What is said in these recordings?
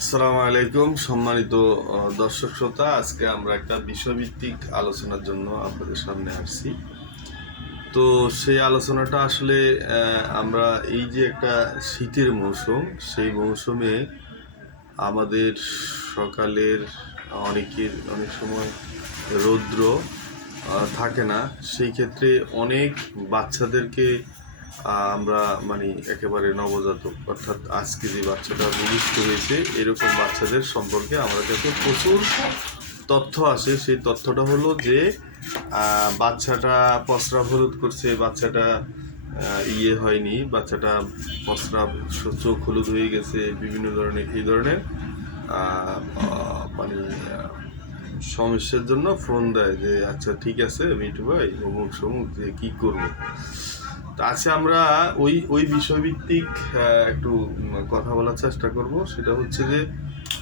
আসসালামু আলাইকুম সম্মানিত দর্শক শ্রোতা, আজকে আমরা একটা বিষয়ভিত্তিক আলোচনার জন্য আপনাদের সামনে আসছি। তো সেই আলোচনাটা আসলে আমরা এই যে একটা শীতের মৌসুম, সেই মৌসুমে আমাদের সকালের অনেক সময় রৌদ্র থাকে না। সেই ক্ষেত্রে অনেক বাচ্চাদেরকে আমরা মানে একেবারে নবজাতক, অর্থাৎ আজকে যে বাচ্চাটা ভূমিষ্ঠ হয়েছে এরকম বাচ্চাদের সম্পর্কে আমাদের কাছে প্রচুর তথ্য আসে। সেই তথ্যটা হলো যে বাচ্চাটা প্রস্রাব হলুদ করছে, বাচ্চাটা হয়নি, বাচ্চাটা প্রস্রাব চোখ হলুদ হয়ে গেছে, বিভিন্ন ধরনের এই ধরনের মানে সমস্যার জন্য ফোন দেয় যে আচ্ছা ঠিক আছে মিঠু ভাই অমুক সমুক যে কী করবো। তা আচ্ছা আমরা ওই বিষয়ভিত্তিক একটু কথা বলার চেষ্টা করব। সেটা হচ্ছে যে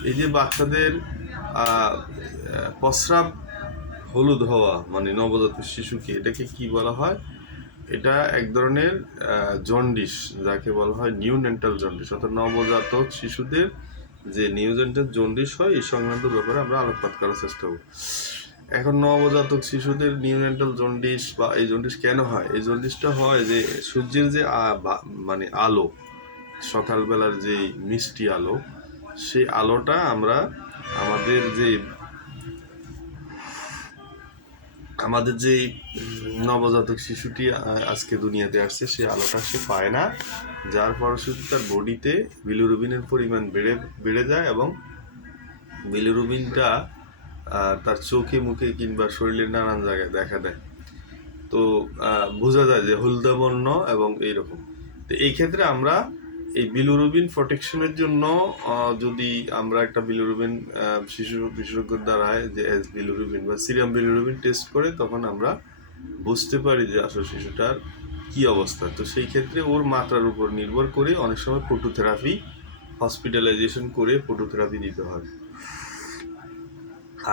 এই যে বাচ্চাদের প্রস্রাব হলুদ হওয়া মানে নবজাতক শিশুকে এটাকে কি বলা হয়? এটা এক ধরনের জন্ডিস, যাকে বলা হয় নিউনেন্টাল জন্ডিস, অর্থাৎ নবজাতক শিশুদের যে নিউনেন্টাল জন্ডিস হয় এই সংক্রান্ত ব্যাপারে আমরা আলোকপাত করার চেষ্টা করব। এখন নবজাতক শিশুদের নিউনেন্টাল জন্ডিস বা এই জন্ডিস কেন হয়? এই জন্ডিসটা হয় যে সূর্যের যে মানে আলো, সকালবেলার যে মিষ্টি আলো, সেই আলোটা আমরা আমাদের যে নবজাতক শিশুটি আজকে দুনিয়াতে আসছে সেই আলোটা সে পায় না, যার ফলশ্রুতিতে তার বডিতে বিলিরুবিনের পরিমাণ বেড়ে যায় এবং বিলিরুবিনটা তার চোখে মুখে কিংবা শরীরের নানান জায়গায় দেখা দেয়। তো বোঝা যায় যে হলদে বর্ণ এবং এইরকম। তো এই ক্ষেত্রে আমরা এই বিলিরুবিন প্রোটেকশনের জন্য যদি আমরা একটা বিলিরুবিন শিশু বিশেষজ্ঞের দ্বারায় যে বিলিরুবিন বা সিরাম বিলিরুবিন টেস্ট করে তখন আমরা বুঝতে পারি যে আসলে শিশুটার কি অবস্থা। তো সেই ক্ষেত্রে ওর মাত্রার উপর নির্ভর করে অনেক সময় ফটোথেরাপি, হসপিটালাইজেশন করে ফটোথেরাপি দিতে হয়।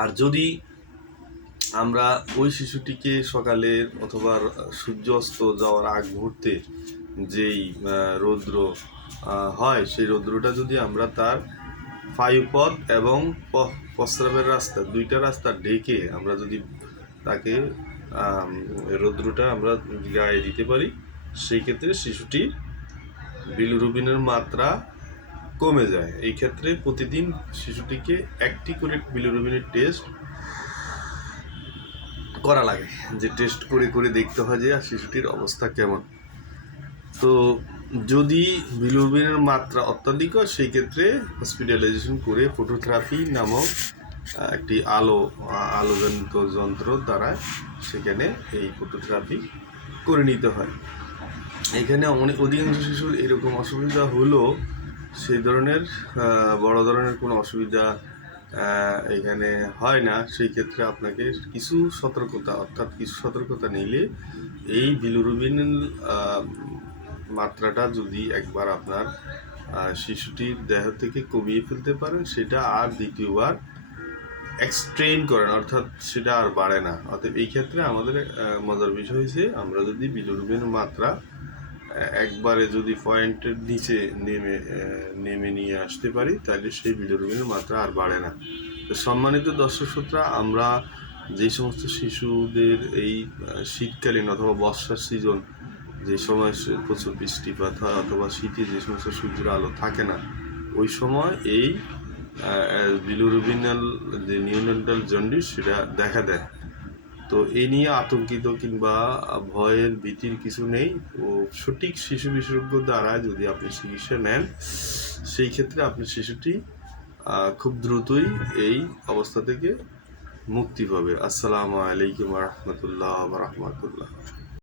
আর যদি আমরা ওই শিশুটিকে সকালে অথবা সূর্য অস্ত যাওয়ার আগ মুহূর্তে যেই রৌদ্র হয় সেই রৌদ্রটা যদি আমরা তার বায়ুপথ এবং প্রস্রাবের রাস্তা, দুইটা রাস্তা ঢেকে আমরা যদি তাকে রৌদ্রটা আমরা গায়ে দিতে পারি, সেই ক্ষেত্রে শিশুটির বিলিরুবিনের মাত্রা কমে যায়। এই ক্ষেত্রে প্রতিদিন শিশুটিকে একটি করে বিলিরুবিনের টেস্ট করা লাগে, যে টেস্ট করে করে দেখতে হয় যে শিশুটির অবস্থা কেমন। তো যদি বিলিরুবিনের মাত্রা অত্যাধিক হয় সেই ক্ষেত্রে হসপিটালাইজেশন করে ফটোথেরাপি নামক একটি আলোজনিত যন্ত্র দ্বারা সেখানে এই ফটোথেরাপি করে নিতে হয়। এখানে অধিকাংশ শিশুর এরকম অসুবিধা হলেও সেই ধরনের বড় ধরনের কোনো অসুবিধা এখানে হয় না। সেই ক্ষেত্রে আপনাকে কিছু সতর্কতা নিলে এই বিলিরুবিন মাত্রাটা যদি একবার আপনার শিশুটির দেহ থেকে কমিয়ে ফেলতে পারেন, সেটা আর দ্বিতীয়বার এক্সট্রেন করেন, অর্থাৎ সেটা আর বাড়ে না। অর্থাৎ এই ক্ষেত্রে আমাদের মজার বিষয় হয়েছে আমরা যদি বিলিরুবিনের মাত্রা একবারে যদি পয়েন্টের নিচে নেমে নিয়ে আসতে পারি তাহলে সেই বিলিরুবিনের মাত্রা আর বাড়ে না। তো সম্মানিত দর্শক শ্রোতা, আমরা যে সমস্ত শিশুদের এই শীতকালীন অথবা বর্ষার সিজন, যে সময় প্রচুর বৃষ্টিপাত হয় অথবা শীতে যে সমস্ত সূর্যের আলো থাকে না, ওই সময় এই বিলিরুবিনাল যে নিউনেন্টাল জন্ডিস সেটা দেখা দেয়। তো এই নিয়ে আতঙ্কিত কিংবা ভয়ের ভীতির কিছু নেই। ও সঠিক শিশু বিশেষজ্ঞ দ্বারা যদি আপনি চিকিৎসা নেন, সেই ক্ষেত্রে আপনার শিশুটি খুব দ্রুতই এই অবস্থা থেকে মুক্তি পাবে। আসসালামু আলাইকুম ওয়া রাহমাতুল্লাহ।